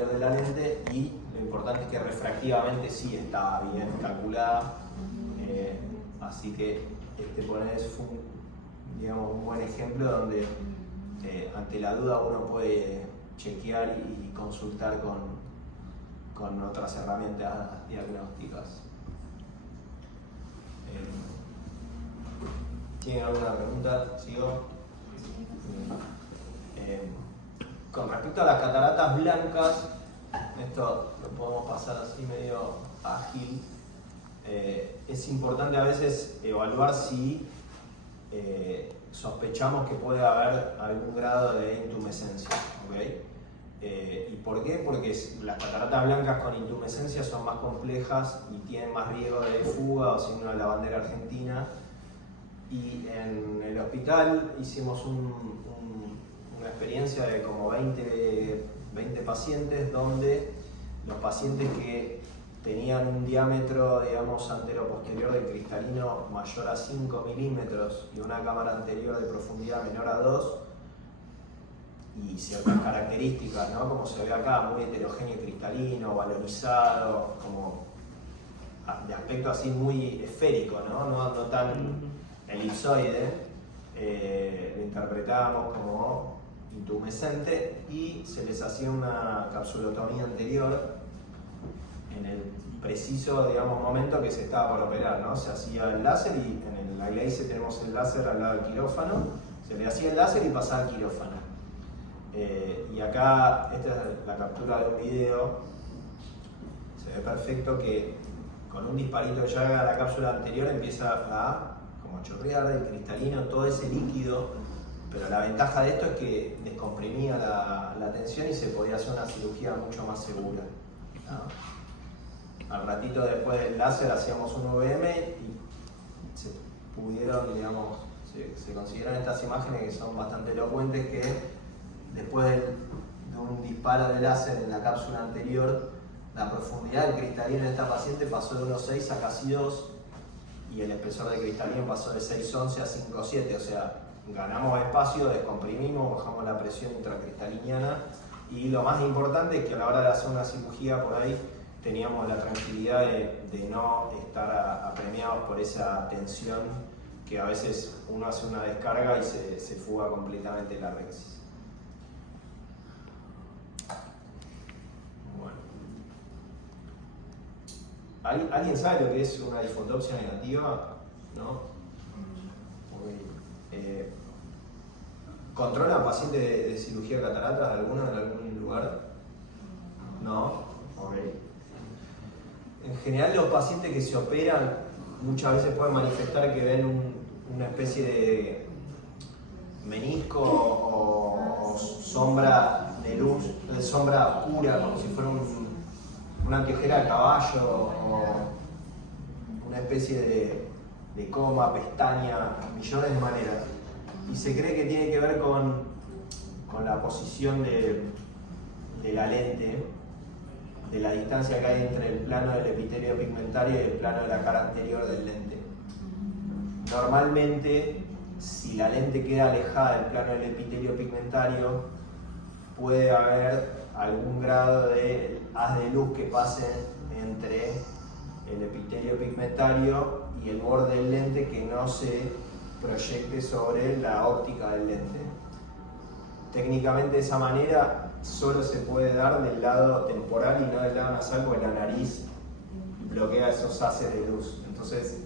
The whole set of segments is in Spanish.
posterior de la lente, y lo importante es que refractivamente sí está bien calculada. Así que por eso fue un buen ejemplo donde ante la duda uno puede chequear y consultar con otras herramientas diagnósticas. ¿Tienen alguna pregunta? ¿Sigo? Con respecto a las cataratas blancas, esto lo podemos pasar así medio ágil. Es importante a veces evaluar si sospechamos que puede haber algún grado de intumescencia. ¿Okay? ¿Y por qué? Porque las cataratas blancas con intumescencia son más complejas y tienen más riesgo de fuga o signo de la bandera argentina. Y en el hospital hicimos una experiencia de como 20 pacientes, donde los pacientes que tenían un diámetro, digamos, antero-posterior del cristalino mayor a 5 milímetros y una cámara anterior de profundidad menor a 2, y ciertas características, ¿no? Como se ve acá, muy heterogéneo cristalino, balonizado, como de aspecto así muy esférico, no tan elipsoide, lo interpretábamos como intumescente y se les hacía una capsulotomía anterior en el preciso, digamos, momento que se estaba por operar, ¿no? Se hacía el láser y en la Gleice tenemos el láser al lado del quirófano, se le hacía el láser y pasaba al quirófano. Y acá, esta es la captura de un video, se ve perfecto que con un disparito que ya haga la cápsula anterior empieza a como chorrear del cristalino todo ese líquido, pero la ventaja de esto es que descomprimía la tensión y se podía hacer una cirugía mucho más segura, ¿no? Al ratito después del láser hacíamos un VM y se pudieron, digamos, se consiguieron estas imágenes que son bastante elocuentes, que después de un disparo de láser en la cápsula anterior, la profundidad del cristalino de esta paciente pasó de 1,6 a casi 2, y el espesor de cristalino pasó de 6,11 a 5,7, o sea, ganamos espacio, descomprimimos, bajamos la presión intracristaliniana, y lo más importante es que a la hora de hacer una cirugía por ahí teníamos la tranquilidad de no estar apremiados por esa tensión que a veces uno hace una descarga y se fuga completamente la rexis. ¿Alguien sabe lo que es una disfotopsia negativa? ¿No? Okay. ¿Controlan pacientes de cirugía de cataratas alguna en algún lugar? ¿No? Okay. En general los pacientes que se operan muchas veces pueden manifestar que ven una especie de menisco o sombra de luz, de sombra oscura, como si fuera una anteojera de caballo o una especie de coma, pestaña, millones de maneras. Y se cree que tiene que ver con la posición de la lente, de la distancia que hay entre el plano del epitelio pigmentario y el plano de la cara anterior del lente. Normalmente, si la lente queda alejada del plano del epitelio pigmentario, puede haber algún grado de haz de luz que pase entre el epitelio pigmentario y el borde del lente, que no se proyecte sobre la óptica del lente. Técnicamente, de esa manera solo se puede dar del lado temporal y no del lado nasal, porque la nariz bloquea esos haces de luz. Entonces,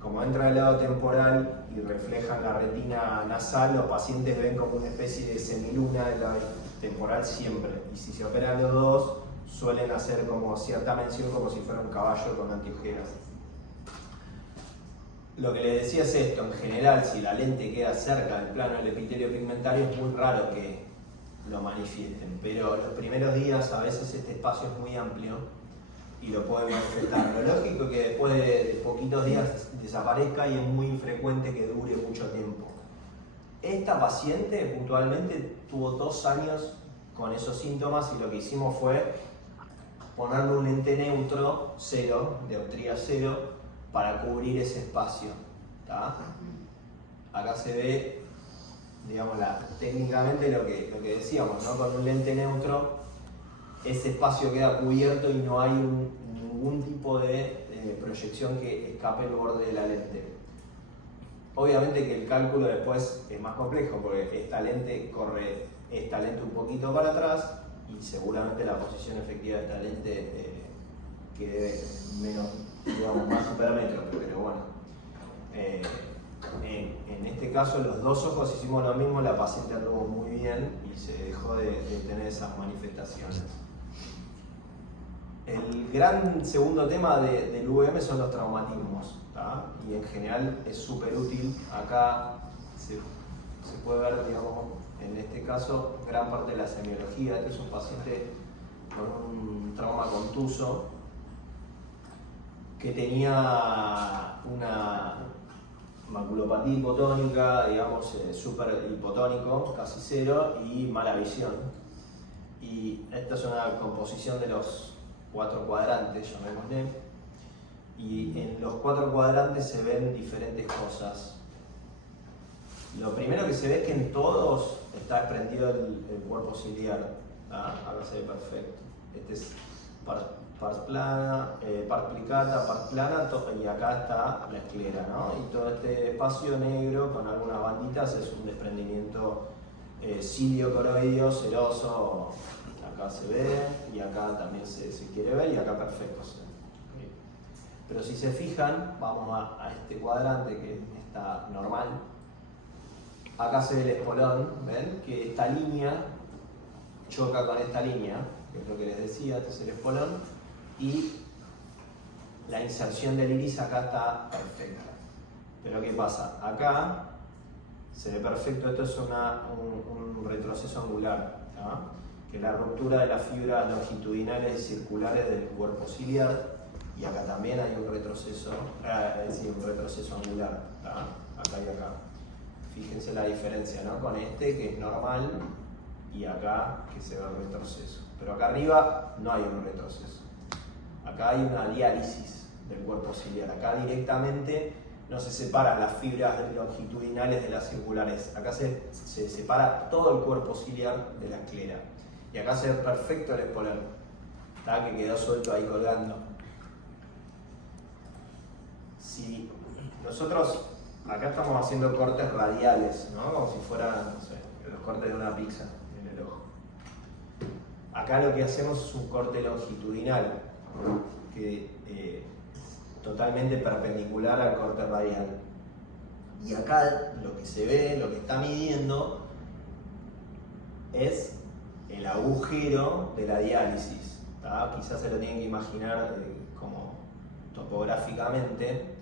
como entra del lado temporal y refleja en la retina nasal, los pacientes ven como una especie de semiluna del lado temporal siempre. Y si se operan los dos, suelen hacer como cierta mención, como si fuera un caballo con anteojeras. Lo que les decía es esto: en general, si la lente queda cerca del plano del epitelio pigmentario, es muy raro que lo manifiesten, pero los primeros días a veces este espacio es muy amplio y lo pueden manifestar. Lo lógico es que después de poquitos días desaparezca, y es muy infrecuente que dure mucho tiempo. Esta paciente puntualmente tuvo 2 años con esos síntomas, y lo que hicimos fue ponerle un lente neutro, 0, dioptría 0, para cubrir ese espacio. ¿Tá? Acá se ve, digamos, técnicamente lo que decíamos, ¿no? Con un lente neutro ese espacio queda cubierto y no hay ningún tipo de proyección que escape el borde de la lente. Obviamente que el cálculo después es más complejo porque esta lente corre esta lente un poquito para atrás y seguramente la posición efectiva de esta lente quede menos, digamos, más hipermétrope, pero bueno. En este caso los dos ojos hicimos lo mismo, la paciente anduvo muy bien y se dejó de tener esas manifestaciones. El gran segundo tema del VM son los traumatismos, ¿tá? Y en general es súper útil. Acá se puede ver, digamos, en este caso, gran parte de la semiología. Este es un paciente con un trauma contuso que tenía una maculopatía hipotónica, digamos, súper hipotónico, casi cero, y mala visión. Y esta es una composición de los 4 cuadrantes, llamémosle, y en los 4 cuadrantes se ven diferentes cosas. Lo primero que se ve es que en todos está desprendido el cuerpo ciliar. Acá se ve perfecto. Este es pars plana, pars plicata, pars plana, y acá está la esclera, ¿no? Y todo este espacio negro con algunas banditas es un desprendimiento cilio-coroideo, seroso. Acá se ve y acá también se quiere ver y acá perfecto se ve. Pero si se fijan, vamos a este cuadrante que está normal. Acá se ve el espolón, ¿ven? Que esta línea choca con esta línea, que es lo que les decía, este es el espolón, y la inserción del iris acá está perfecta. Pero ¿qué pasa? Acá se ve perfecto, esto es un retroceso angular, ¿no? Que es la ruptura de las fibras longitudinales y circulares del cuerpo ciliar, y acá también hay un retroceso, es decir, un retroceso angular, ¿no? Acá y acá. Fíjense la diferencia, ¿no? Con este que es normal y acá que se ve el retroceso. Pero acá arriba no hay un retroceso. Acá hay una diálisis del cuerpo ciliar. Acá directamente no se separan las fibras longitudinales de las circulares. Acá se separa todo el cuerpo ciliar de la esclera. Y acá se ve perfecto el espolón, que quedó suelto ahí colgando. Si nosotros acá estamos haciendo cortes radiales, ¿no? Como si fueran, no sé, los cortes de una pizza en el ojo. Acá lo que hacemos es un corte longitudinal, que totalmente perpendicular al corte radial. Y acá lo que se ve, lo que está midiendo, es el agujero de la diálisis, ¿tá? Quizás se lo tienen que imaginar como topográficamente.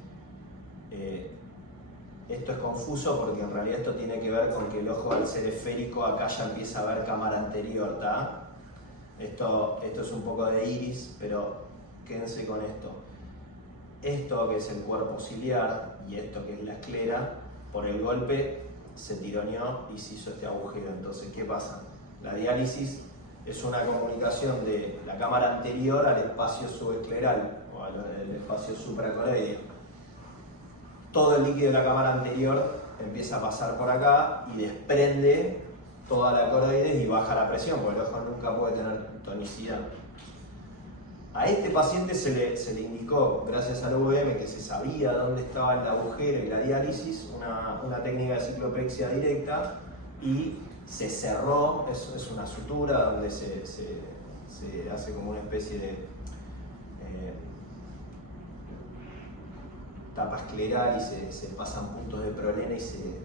Esto es confuso porque en realidad esto tiene que ver con que el ojo, al ser esférico, acá ya empieza a ver cámara anterior, ¿tá? Esto es un poco de iris, pero quédense con esto. Esto que es el cuerpo ciliar y esto que es la esclera, por el golpe se tironeó y se hizo este agujero. Entonces, ¿qué pasa? La diálisis es una comunicación de la cámara anterior al espacio subescleral o al espacio supracoroideo. Todo el líquido de la cámara anterior empieza a pasar por acá y desprende toda la coroides y baja la presión, porque el ojo nunca puede tener tonicidad. A este paciente se le indicó, gracias al VM, que se sabía dónde estaba el agujero y la diálisis, una técnica de cicloplexia directa, y se cerró, es una sutura donde se hace como una especie de tapa escleral y se pasan puntos de prolena y se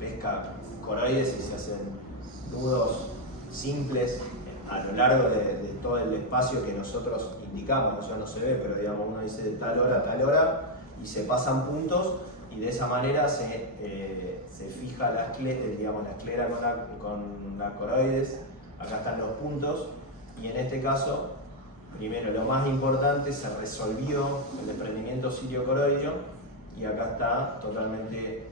pesca coroides y se hacen nudos simples a lo largo de todo el espacio que nosotros indicamos. Eso no se ve, pero digamos, uno dice de tal hora a tal hora y se pasan puntos y de esa manera se fija la esclera con la coroides. Acá están los puntos y en este caso, primero, lo más importante, se resolvió el desprendimiento cilio-coroideo y acá está totalmente,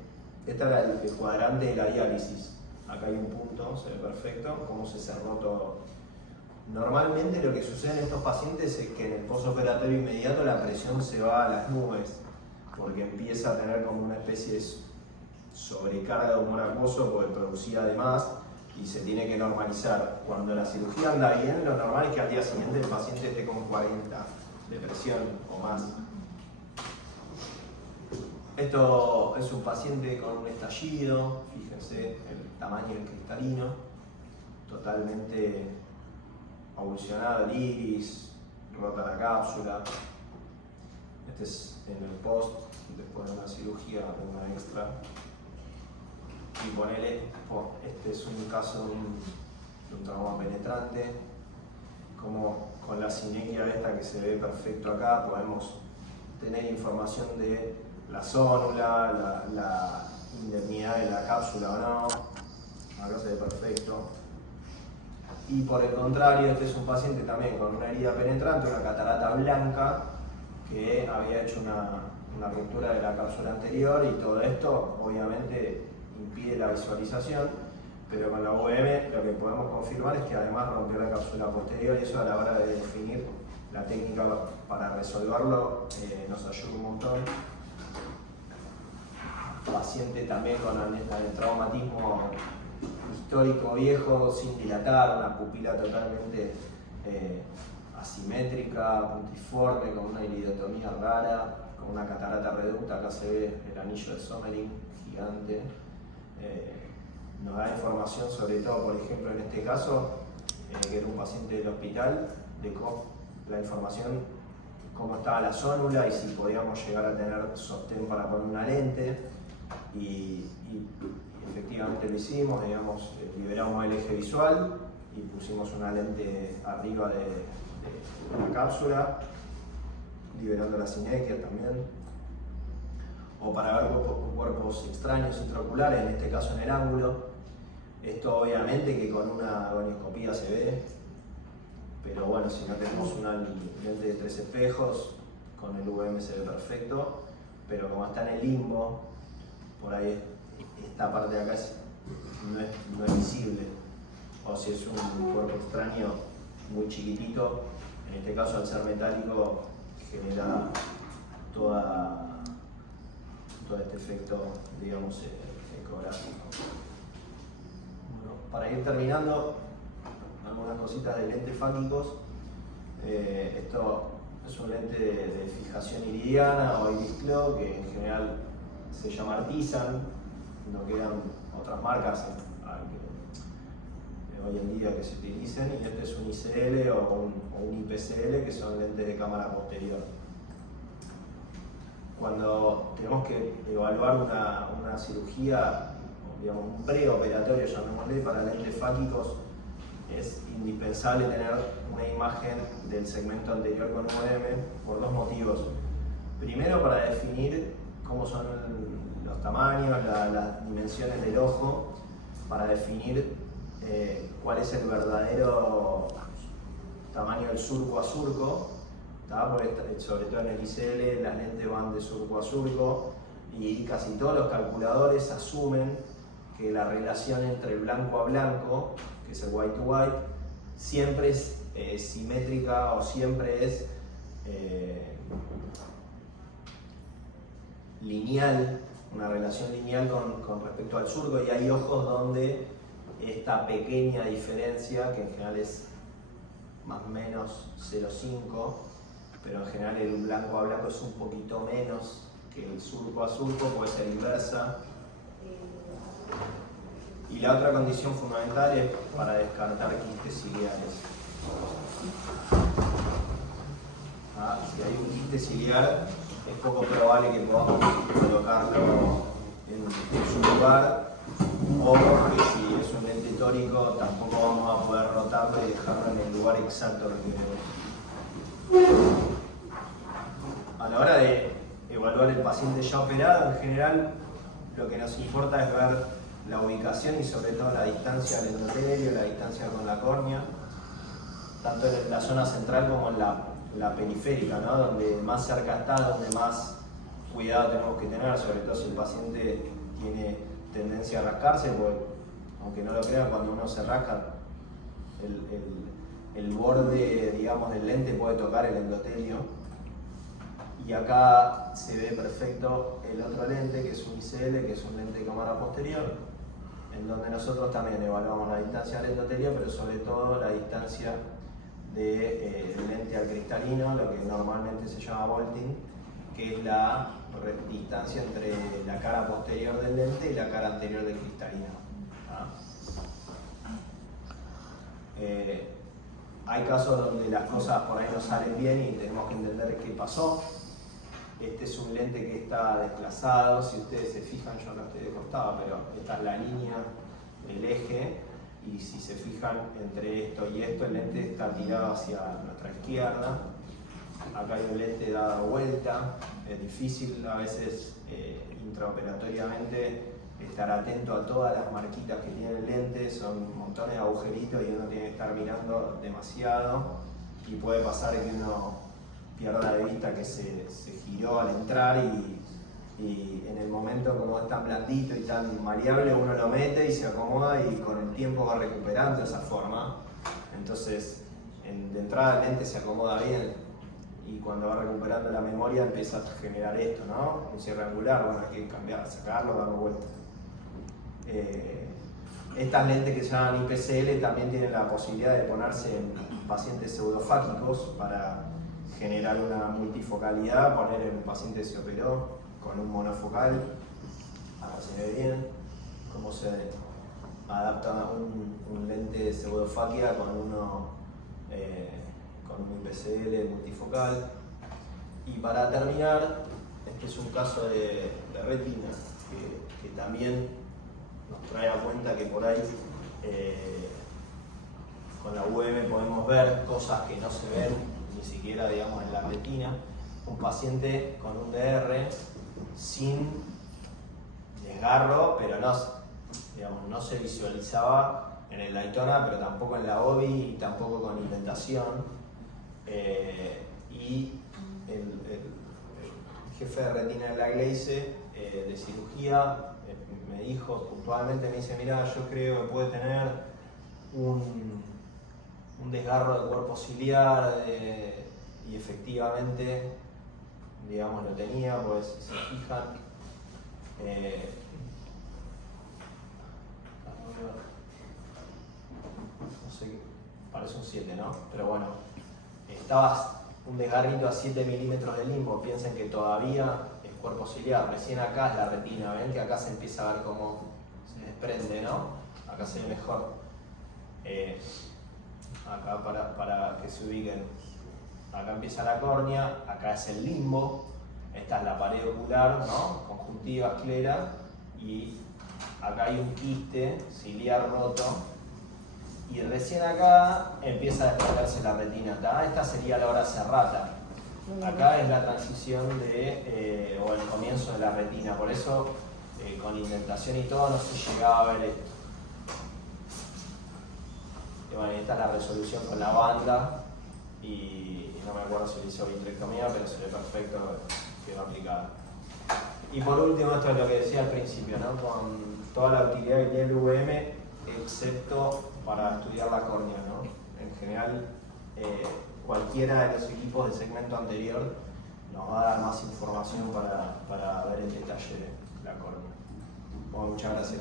este era el cuadrante de la diálisis. Acá hay un punto, se ve perfecto, cómo se cerró todo. Normalmente lo que sucede en estos pacientes es que en el postoperatorio inmediato la presión se va a las nubes, porque empieza a tener como una especie de sobrecarga de humor acuoso porque producía además, y se tiene que normalizar. Cuando la cirugía anda bien, lo normal es que al día siguiente el paciente esté con 40 de presión o más. Esto es un paciente con un estallido, fíjense el tamaño del cristalino, totalmente avulsionado el iris, rota la cápsula. Este es en el post, después de una cirugía, una extra. Y ponele, este es un caso de un trauma penetrante, como con la sinequia esta que se ve perfecto acá, podemos tener información de la zónula, la indemnidad de la cápsula o no, acá se ve perfecto. Y por el contrario, este es un paciente también con una herida penetrante, una catarata blanca, que había hecho una ruptura de la cápsula anterior, y todo esto obviamente impide la visualización, pero con la UVM lo que podemos confirmar es que además rompió la cápsula posterior, y eso a la hora de definir la técnica para resolverlo nos ayuda un montón. Paciente también con el traumatismo histórico viejo, sin dilatar, una pupila totalmente asimétrica, puntiforme, con una iridotomía rara, con una catarata reducta. Acá se ve el anillo de Sommerling gigante. Nos da información sobre todo, por ejemplo, en este caso, que era un paciente del hospital, de la información, cómo estaba la zónula y si podíamos llegar a tener sostén para poner una lente. Y efectivamente lo hicimos, digamos, liberamos el eje visual y pusimos una lente arriba de la cápsula, liberando la sinequia también. O para ver cuerpos extraños intraoculares, en este caso en el ángulo. Esto obviamente que con una gonioscopía se ve, pero bueno, si no tenemos una lente de 3 espejos, con el UVM se ve perfecto, pero como está en el limbo, por ahí esta parte de acá no es visible. O si es un cuerpo extraño muy chiquitito, en este caso al ser metálico genera todo este efecto, digamos, ecográfico. Bueno, para ir terminando, algunas cositas de lentes fáquicos. Esto es un lente de fijación iridiana o iris claw, que en general se llama Artisan, no quedan otras marcas hoy en día que se utilicen, y este es un ICL o un IPCL, que son lentes de cámara posterior. Cuando tenemos que evaluar una cirugía, digamos un preoperatorio, llamémosle, para lentes fáquicos, es indispensable tener una imagen del segmento anterior con UVM por 2 motivos. Primero, para definir cómo son los tamaños, las dimensiones del ojo, para definir cuál es el verdadero tamaño del surco a surco, porque sobre todo en el ICL las lentes van de surco a surco, y casi todos los calculadores asumen que la relación entre blanco a blanco, que es el white to white, siempre es simétrica o siempre es lineal, una relación lineal con respecto al surco, y hay ojos donde esta pequeña diferencia, que en general es más o menos 0,5, pero en general el blanco a blanco es un poquito menos que el surco a surco, puede ser inversa. Y la otra condición fundamental es para descartar quistes ciliares. Si hay un quiste ciliar, es poco probable que podamos colocarlo en su lugar, o que si es un lente tórico tampoco vamos a poder rotarlo y dejarlo en el lugar exacto que queremos. A la hora de evaluar el paciente ya operado, en general lo que nos importa es ver la ubicación y sobre todo la distancia del endotelio, la distancia con la córnea, tanto en la zona central como en la periférica, ¿no? Donde más cerca está, donde más cuidado tenemos que tener, sobre todo si el paciente tiene tendencia a rascarse, porque aunque no lo crean, cuando uno se rasca, el borde, digamos, del lente puede tocar el endotelio. Y acá se ve perfecto el otro lente, que es un ICL, que es un lente de cámara posterior. en donde nosotros también evaluamos la distancia al endotelio, pero sobre todo la distancia del lente al cristalino, lo que normalmente se llama vaulting, que es la distancia entre la cara posterior del lente y la cara anterior del cristalino. Hay casos donde las cosas por ahí no salen bien y tenemos que entender qué pasó. Este es un lente que está desplazado, si ustedes se fijan, yo no estoy de costado, pero esta es la línea, el eje, y si se fijan entre esto y esto, el lente está tirado hacia nuestra izquierda. Acá hay un lente dado vuelta, es difícil a veces intraoperatoriamente estar atento a todas las marquitas que tiene el lente, son montones de agujeritos y uno tiene que estar mirando demasiado y puede pasar que uno pierda de vista que se giró al entrar y en el momento como es tan blandito y tan maleable uno lo mete y se acomoda y con el tiempo va recuperando esa forma. Entonces de entrada el lente se acomoda bien y cuando va recuperando la memoria empieza a generar esto, ¿no? Un cierre angular, bueno, hay que cambiar, sacarlo, darlo vuelta. Estas lentes que se llaman IPCL también tienen la posibilidad de ponerse en pacientes pseudofáquicos para generar una multifocalidad, poner en un paciente que se operó con un monofocal. Acá se ve bien cómo se adapta un lente de pseudofaquia con uno con un IPCL multifocal. Y para terminar, este es un caso de retina que también nos trae a cuenta que por ahí con la UM podemos ver cosas que no se ven ni siquiera, digamos, en la retina. Un paciente con un DR sin desgarro, pero no, digamos, no se visualizaba en el Daytona, pero tampoco en la OBI y tampoco con indentación. Y el jefe de retina de la Gleice de cirugía me dijo puntualmente, me dice, mira, yo creo que puede tener un desgarro de cuerpo ciliar y efectivamente, digamos, lo tenía, pues si se fijan, no sé, parece un 7, ¿no? Pero bueno, estaba un desgarrito a 7 milímetros de limbo, piensen que todavía es cuerpo ciliar, recién acá es la retina, ven que acá se empieza a ver cómo se desprende, ¿no? Acá se ve mejor. Acá para que se ubiquen, acá empieza la córnea, acá es el limbo, esta es la pared ocular, ¿no? Conjuntiva, esclera, y acá hay un quiste ciliar roto, y recién acá empieza a desprenderse la retina. Esta sería la hora serrata. Acá es la transición o el comienzo de la retina, por eso con indentación y todo no se llegaba a ver esto. Y bueno, esta es la resolución con la banda y no me acuerdo si le hizo vitrectomía, pero se ve perfecto, quedó aplicada. Y por último, esto es lo que decía al principio, ¿no? Con toda la utilidad que tiene el UVM, excepto para estudiar la córnea, ¿no? En general, cualquiera de los equipos del segmento anterior nos va a dar más información para ver en detalle la córnea. Bueno, muchas gracias.